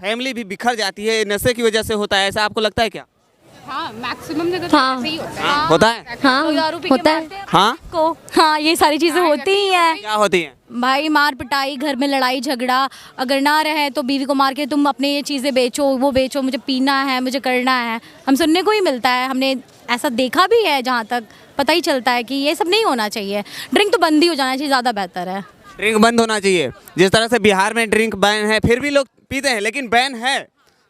Family भी बिखर जाती है, नशे की वजह से होता है, ऐसा आपको लगता है क्या? हाँ, मैक्सिमम जगह तो हाँ। ऐसे ही होता है। होता है? हाँ दारू पी के होता है मारते हैं हाँ, को। हाँ ये सारी चीजें होती ही हैं क्या होती है? भाई, मार पिटाई, घर में लड़ाई झगड़ा, अगर ना रहे तो बीवी को मार के तुम अपने ये चीज़ें बेचो, वो बेचो, मुझे पीना है, मुझे करना है। हम सुनने को ही मिलता है, हमने ऐसा देखा भी है, जहाँ तक पता ही चलता है कि ये सब नहीं होना चाहिए। ड्रिंक तो बंद ही हो जाना चाहिए, ज़्यादा बेहतर है। ड्रिंक बंद होना चाहिए। जिस तरह से बिहार में ड्रिंक बैन है, फिर भी लोग पीते हैं, लेकिन बैन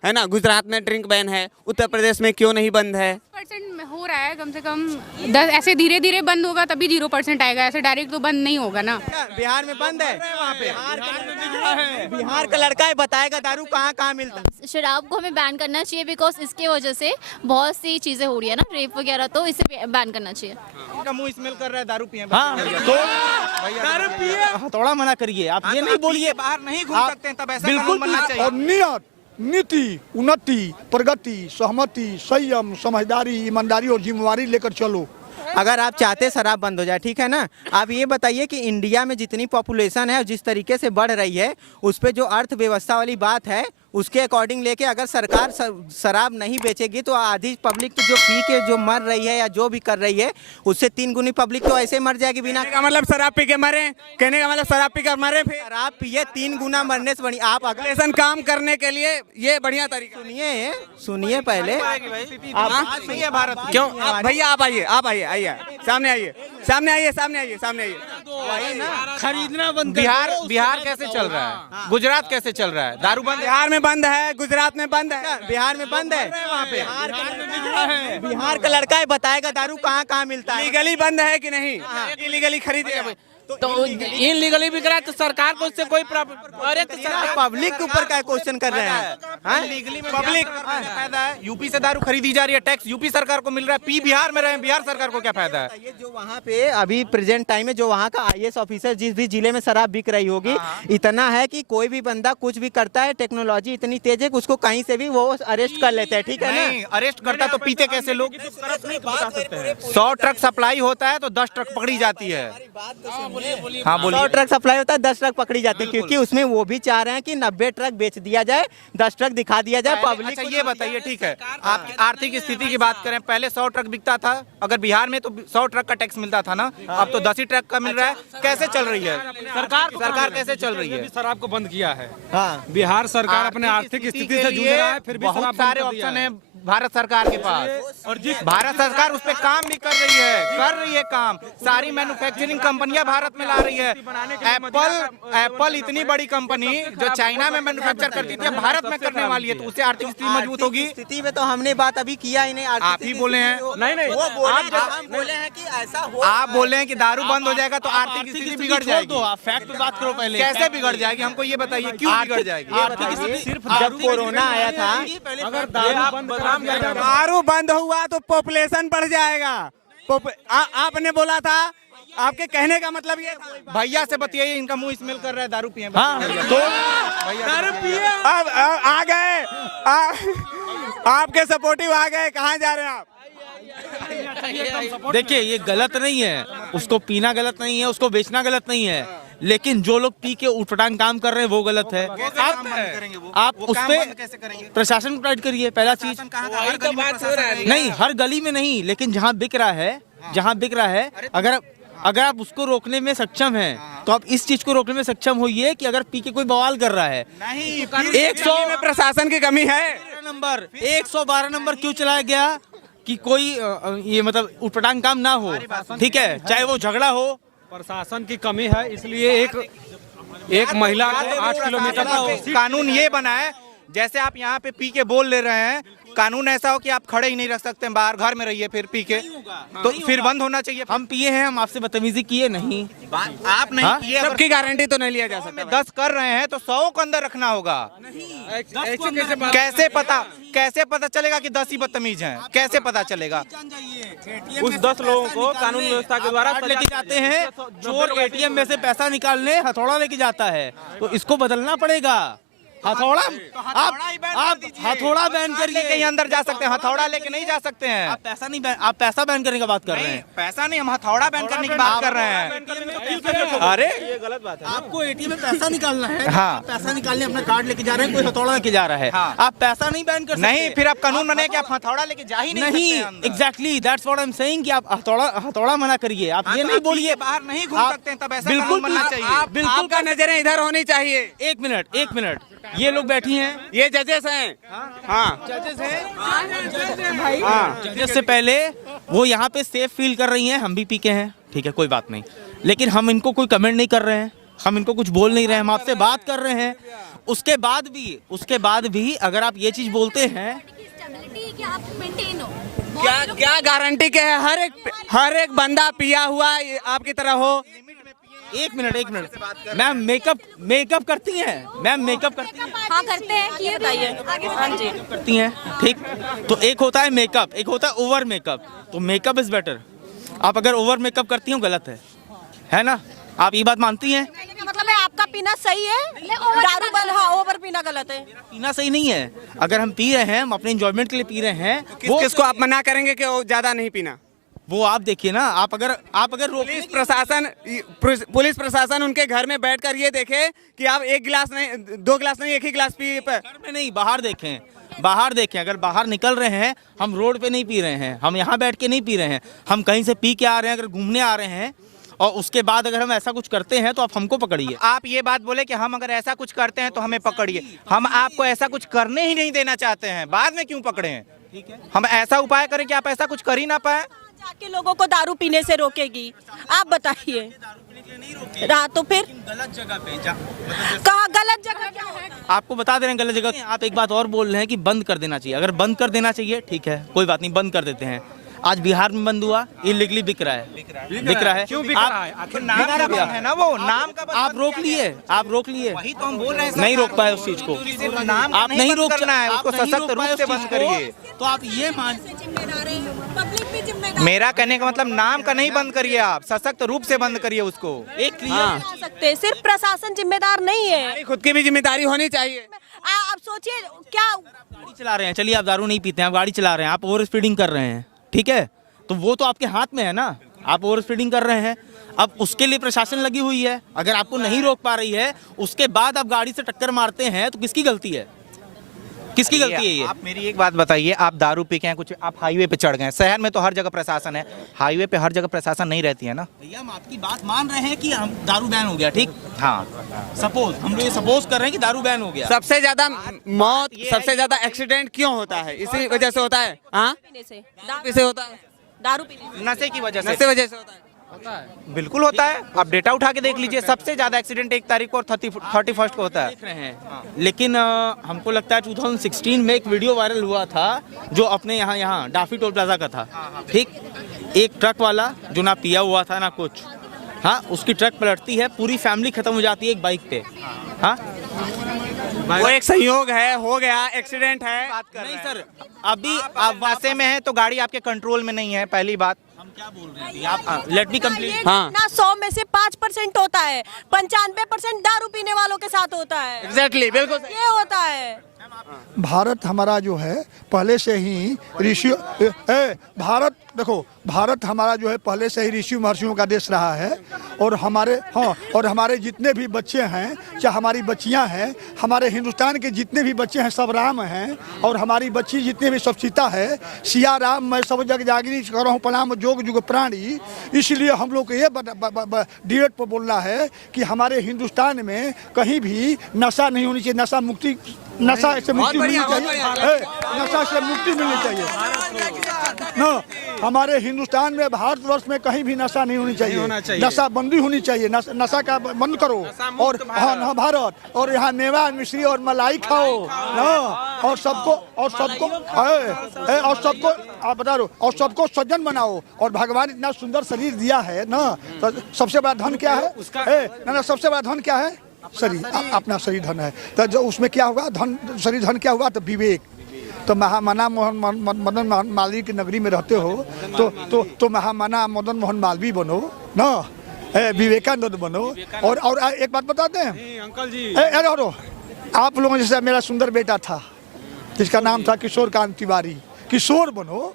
है ना। गुजरात में ड्रिंक बैन है, उत्तर प्रदेश में क्यों नहीं बंद है? 10% हो रहा है, कम से कम 10, ऐसे धीरे धीरे बंद होगा तभी 0% आएगा, ऐसे डायरेक्ट तो बंद नहीं होगा ना। बिहार में बंद है, वहाँ पे बिहार का लड़का है, बताएगा दारू कहाँ कहाँ मिलता है। शराब को हमें बैन करना चाहिए, बिकॉज इसके वजह से बहुत सी चीज़ें हो रही है ना, रेप वगैरह, तो इसे बैन करना चाहिए। इनका मुंह स्मेल कर रहा है दारू पिए। हाँ, तो दारू पिए थोड़ा मना करिए, आप ये नहीं बोलिए बाहर नहीं घूम सकते हैं, तब ऐसा कानून बनना चाहिए। और नियत, नीति, उन्नति, प्रगति, सहमति, संयम, समझदारी, ईमानदारी और जिम्मेवारी लेकर चलो। अगर आप चाहते शराब बंद हो जाए, ठीक है ना, आप ये बताइए कि इंडिया में जितनी पॉपुलेशन है और जिस तरीके से बढ़ रही है, उस पे जो अर्थव्यवस्था वाली बात है, उसके अकॉर्डिंग लेके अगर सरकार शराब नहीं बेचेगी तो आधी पब्लिक तो जो पी के जो मर रही है या जो भी कर रही है, उससे 3 गुनी पब्लिक तो ऐसे मर जाएगी बिना। कहने का मतलब शराब पी के मरे, कहने का मतलब शराब पी कर मरे, फिर शराब पिए 3 गुना मरने से बड़ी आप अगले लेसन काम करने के लिए ये बढ़िया तरीका। सुनिए पहले आप सही है भारत क्यों भैया, आप आइए आइए सामने आइए। खरीदना बंद। बिहार कैसे चल रहा है, गुजरात कैसे चल रहा है? दारू बंद बिहार में बंद है, गुजरात में बंद है, बिहार में बंद है, वहाँ पे बिहार का लड़का है, बताएगा दारू कहाँ कहाँ मिलता है। लीगली बंद है कि नहीं? इलीगली खरीदे तो इनलीगली बिक रहा है, तो सरकार को उससे कोई अरे तो पब्लिक के ऊपर क्या क्वेश्चन कर रहे हैं? पब्लिक फायदा है, यूपी से दारू खरीदी जा रही है, टैक्स यूपी सरकार को मिल रहा है, पी बिहार में रहे, बिहार सरकार को क्या फायदा है? ये जो वहाँ पे अभी प्रेजेंट टाइम में जो वहाँ का IAS ऑफिसर जिस भी जिले में शराब बिक रही होगी, इतना है कि कोई भी बंदा कुछ भी करता है, टेक्नोलॉजी इतनी तेज है कि उसको कहीं से भी वो अरेस्ट कर लेते हैं, ठीक है नहीं, अरेस्ट करता तो पीते कैसे लोग? 100 ट्रक सप्लाई होता है तो 10 ट्रक पकड़ी जाती है। हाँ, 100 ट्रक सप्लाई होता है, 10 ट्रक पकड़ी जाती है, क्योंकि उसमें वो भी चाह रहे हैं कि 90 ट्रक बेच दिया जाए, 10 ट्रक दिखा दिया जाए पब्लिक। अच्छा ये बताइए, ठीक है, आपकी आर्थिक स्थिति की बात करें, पहले 100 ट्रक बिकता था, अगर बिहार में तो 100 ट्रक का टैक्स मिलता था ना, अब तो 10 ही ट्रक का मिल रहा है। कैसे चल रही है सरकार कैसे चल रही है? शराब को बंद किया है। हाँ, बिहार सरकार अपने आर्थिक स्थिति से जूझ रहा है, फिर भी बहुत शराब सारे बंद कर दिया ऑप्शन है। है भारत सरकार के पास, और जिस भारत सरकार उस पे काम भी कर रही है काम। सारी मैन्युफैक्चरिंग कंपनियां भारत में ला रही है। एप्पल इतनी बड़ी कंपनी जो चाइना में मैन्युफैक्चर करती थी, भारत में करने वाली है, तो उससे आर्थिक स्थिति मजबूत होगी। स्थिति में तो हमने बात अभी किया ही नहीं। आप ही बोले हैं, नहीं वो बोले हैं कि ऐसा हो, आप बोले हैं कि दारू बंद हो जाएगा तो आर्थिक स्थिति बिगड़ जाएगी। फैक्ट पे बात करो पहले। कैसे बिगड़ जाएगी, हमको ये बताइए, क्यों बिगड़ जाएगी? सिर्फ जब कोरोना आया था, अगर दारू बंद हुआ तो पॉपुलेशन बढ़ जाएगा। आपने बोला था, आपके कहने का मतलब ये था। भैया से बताइए, इनका मुंह स्मेल कर रहा है दारू पिए। हाँ, तो दारू पिए। अब आ गए, आपके सपोर्टिव आ गए, कहाँ जा रहे हैं आप? देखिए ये गलत नहीं है, उसको पीना गलत नहीं है, उसको बेचना गलत नहीं है, लेकिन जो लोग पी के उठपटांग काम कर रहे हैं वो गलत है। आप उस पे प्रशासन को टाइट करिए, पहला चीज। नहीं, हर गली में नहीं, लेकिन जहाँ बिक रहा है, अगर आप उसको रोकने में सक्षम हैं, तो आप इस चीज को रोकने में सक्षम होइए कि अगर पी के कोई बवाल कर रहा है। नहीं, 100 में प्रशासन की कमी है। 112 नंबर क्यों चलाया गया कि कोई ये मतलब उठपटांग काम ना हो, ठीक है, चाहे वो झगड़ा हो। प्रशासन की कमी है, इसलिए एक महिला को 8 किलोमीटर का कानून ये बना है, जैसे आप यहाँ पे पी के बोल ले रहे हैं, कानून ऐसा हो कि आप खड़े ही नहीं रख सकते, बाहर घर में रहिए फिर पी के, तो फिर बंद होना चाहिए। हम पिए हैं, हम आपसे बदतमीजी किए नहीं, आप नहीं किए, सबकी गारंटी तो नहीं लिया जा सकता। 10 कर रहे हैं तो 100 को अंदर रखना होगा। कैसे पता चलेगा कि 10 ही बदतमीज हैं? कैसे पता चलेगा? उस 10 लोगों को कानून व्यवस्था के द्वारा लेके जाते हैं। चोर ATM में से पैसा निकालने हथौड़ा लेके जाता है, तो इसको बदलना पड़ेगा। हथौड़ा आप हथौड़ा बैन लेके करिए। कहीं अंदर जा सकते हैं, हथौड़ा लेके नहीं जा सकते हैं। आप पैसा नहीं बैन, आप पैसा बैन करने का बात कर रहे नहीं, हैं। पैसा नहीं, हम हथौड़ा बैन करने की बात कर रहे हैं। अरे ये गलत बात है। आपको एटीएम में पैसा निकालना है, हाँ। आप पैसा निकालने अपना कार्ड लेके जा रहे हैं, कोई हथौड़ा लेके जा रहा है, हाँ। आप पैसा नहीं बैन कर सकते। नहीं, फिर आप कानून बनाए कि आप हथौड़ा लेके जा ही नहीं सकते नहीं, अंदर। Exactly that's what I am saying कि आप हथौड़ा मना करिए। आप हाँ, ये तो नहीं आप बोलिए बाहर नहीं घूम आप- सकते हैं, तब ऐसा बिल्कुल कानून बनना आप- चाहिए। आप बिल्कुल आपका नजरें इधर होनी चाहिए। एक मिनट, ये लोग बैठी हैं, ये जजेस हैं। हाँ जजेस हैं। हाँ, जजेस से पहले वो यहाँ पे सेफ फील कर रही हैं, हम भी पी के हैं, ठीक है, कोई बात नहीं, लेकिन हम इनको कोई कमेंट नहीं कर रहे हैं, हम इनको कुछ बोल नहीं रहे हैं, हम आपसे बात कर रहे हैं। उसके बाद भी अगर आप ये चीज बोलते हैं, क्या गारंटी के है हर एक बंदा पिया हुआ आपकी तरह हो? एक मिनट मैम, मेकअप करती हैं, मैम मेकअप करती हैं, हाँ करते हैं, ये बताइए। हाँ जी। करती हैं, ठीक। तो एक होता है मेकअप, एक होता है ओवर मेकअप। तो मेकअप इज बेटर। आप अगर ओवर मेकअप करती हो गलत है ना? आप ये बात मानती हैं? मतलब है आपका पीना सही है, दारू बंद, हाँ, ओवर पीना गलत है। पीना सही नहीं है। अगर हम पी रहे हैं, हम अपने एंजॉयमेंट के लिए पी रहे हैं, किसको आप मना करेंगे कि वो ज्यादा नहीं पीना? वो आप देखिए ना। आप अगर पुलिस प्रशासन उनके घर में बैठकर ये देखे कि आप एक गिलास नहीं, 2 गिलास नहीं, एक ही गिलास पी। घर में नहीं, बाहर देखें। अगर बाहर निकल रहे हैं, हम रोड पे नहीं पी रहे हैं, हम यहाँ बैठ के नहीं पी रहे हैं, हम कहीं से पी के आ रहे हैं, अगर घूमने आ रहे हैं, और उसके बाद अगर हम ऐसा कुछ करते हैं तो आप हमको पकड़िए। आप ये बात बोले कि हम अगर ऐसा कुछ करते हैं तो हमें पकड़िए। हम आपको ऐसा कुछ करने ही नहीं देना चाहते हैं, बाद में क्यों पकड़े हैं? ठीक है, हम ऐसा उपाय करें कि आप ऐसा कुछ कर ही ना पाए। जाके लोगों को दारू पीने से रोकेगी, आप बताइए। रहा तो फिर गलत जगह पे कहा गलत जगह क्या है? आपको बता दे रहे हैं गलत जगह। आप एक बात और बोल रहे हैं कि बंद कर देना चाहिए। अगर बंद कर देना चाहिए, ठीक है, कोई बात नहीं, बंद कर देते हैं। आज बिहार में बंद हुआ, इलीगली बिक रहा है। क्यों बिक रहा है? आखिर नाम का बंद है ना, वो नाम का बंद आप रोक लिए। वही तो हम बोल रहे हैं, नहीं रोक पाए उस चीज को। सिर्फ नाम आप नहीं रोक करना है, उसको सशक्त रूप से बंद करिए। तो आप ये मान, पब्लिक भी जिम्मेदार मेरा कहने का मतलब नाम का नहीं बंद करिए, आप सशक्त रूप से बंद करिए उसको। एक क्लियर हो सकते, सिर्फ प्रशासन जिम्मेदार नहीं है। खुद की भी जिम्मेदारी होनी चाहिए। आप सोचिए क्या गाड़ी चला रहे हैं, चलिए आप दारू नहीं पीते हैं, आप गाड़ी चला रहे हैं, आप ओवर स्पीडिंग कर रहे हैं, ठीक है, तो वो तो आपके हाथ में है ना। आप ओवर स्पीडिंग कर रहे हैं, अब उसके लिए प्रशासन लगी हुई है। अगर आपको नहीं रोक पा रही है, उसके बाद आप गाड़ी से टक्कर मारते हैं, तो किसकी गलती है? किसकी गलती है ये? आप मेरी एक बात बताइए, आप दारू पी के हैं, कुछ आप हाईवे पे चढ़ गए। शहर में तो हर जगह प्रशासन है, हाईवे पे हर जगह प्रशासन नहीं रहती है ना। भैया हम आपकी बात मान रहे हैं कि हम दारू बैन हो गया, ठीक, हाँ, सपोज हम लोग ये सपोज कर रहे हैं कि दारू बैन हो गया। सबसे ज्यादा मौत, सबसे ज्यादा एक्सीडेंट क्यों होता है? इसी वजह से होता है। हाँ, पीने से, इसे होता है, दारू पीने से। नशे की वजह नशे से वजह से होता है। बिल्कुल होता है। आप डेटा उठा के देख लीजिए, सबसे ज्यादा एक्सीडेंट 1 तारीख को और 31 को होता है। देख रहे हैं, लेकिन हमको लगता है 2016 में एक वीडियो वायरल हुआ था जो अपने यहाँ डाफी टोल प्लाजा का था, ठीक। एक ट्रक वाला जो ना पिया हुआ था ना कुछ, हाँ, उसकी ट्रक पलटती है, पूरी फैमिली खत्म हो जाती है एक बाइक पे। हाँ, वो एक संयोग है, हो गया, एक्सीडेंट है। नहीं सर, अभी आप नशे में हैं तो गाड़ी आपके कंट्रोल में नहीं है, पहली बात। हम क्या बोल रहे हैं, आप लेट मी कंप्लीट। हाँ। ना 100 में से 5% होता है, 95% दारू पीने वालों के साथ होता है। एग्जैक्टली, बिल्कुल। ये होता है। भारत हमारा जो है पहले से ही ऋषि भारत देखो, भारत हमारा जो है पहले से ही ऋषि महर्षियों का देश रहा है। और हमारे जितने भी बच्चे हैं, चाहे हमारी बच्चियां हैं, हमारे हिंदुस्तान के जितने भी बच्चे हैं सब राम हैं। और हमारी बच्ची जितने भी सब सीता है। सिया राम मैं सब जग जागरी करहूँ प्रणाम जोग जुग प्राणी। इसलिए हम लोग को ये डिबेट पर बोलना है कि हमारे हिंदुस्तान में कहीं भी नशा नहीं होनी चाहिए। नशा से मुक्ति मिलनी चाहिए। नशा से मुक्ति मिलनी चाहिए ना। हमारे हिंदुस्तान में, भारतवर्ष में कहीं भी नशा नहीं होनी चाहिए। नशा बंदी होनी चाहिए। नशा का बंद करो। और हाँ, भारत और यहाँ मेवा मिश्री और मलाई खाओ ना। और सबको आप बता दो, और सबको सज्जन बनाओ। और भगवान इतना सुंदर शरीर दिया है ना, तो सबसे बड़ा धन क्या है? ना, सबसे बड़ा धन क्या है? शरीर, अपना शरीर धन है। तो जो उसमें क्या होगा, धन, शरीर धन क्या हुआ? तो विवेक। तो महामना मदन मालवीय की नगरी में रहते हो तो महामना मदन मोहन मालवीय बनो ना, विवेकानंद बनो। और एक बात बताते हैं अंकल जी, आप लोगों जैसा मेरा सुंदर बेटा था जिसका नाम था किशोर कांत तिवारी। किशोर बनो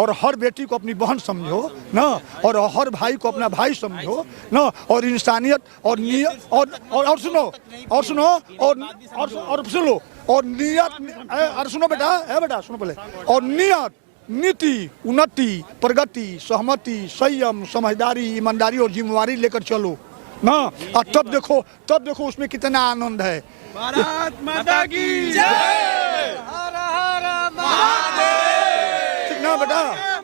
और हर बेटी को अपनी बहन समझो ना, और हर भाई को अपना भाई समझो ना, और इंसानियत और नियत और सुनो और सुनो और सुनो और नियत और सुनो बेटा सुनो पहले, और नियत, नीति, उन्नति, प्रगति, सहमति, संयम, समझदारी, ईमानदारी और जिम्मेवारी लेकर चलो ना, और तब देखो उसमें कितना आनंद है। भारत माता की जय। ठीक ना बेटा।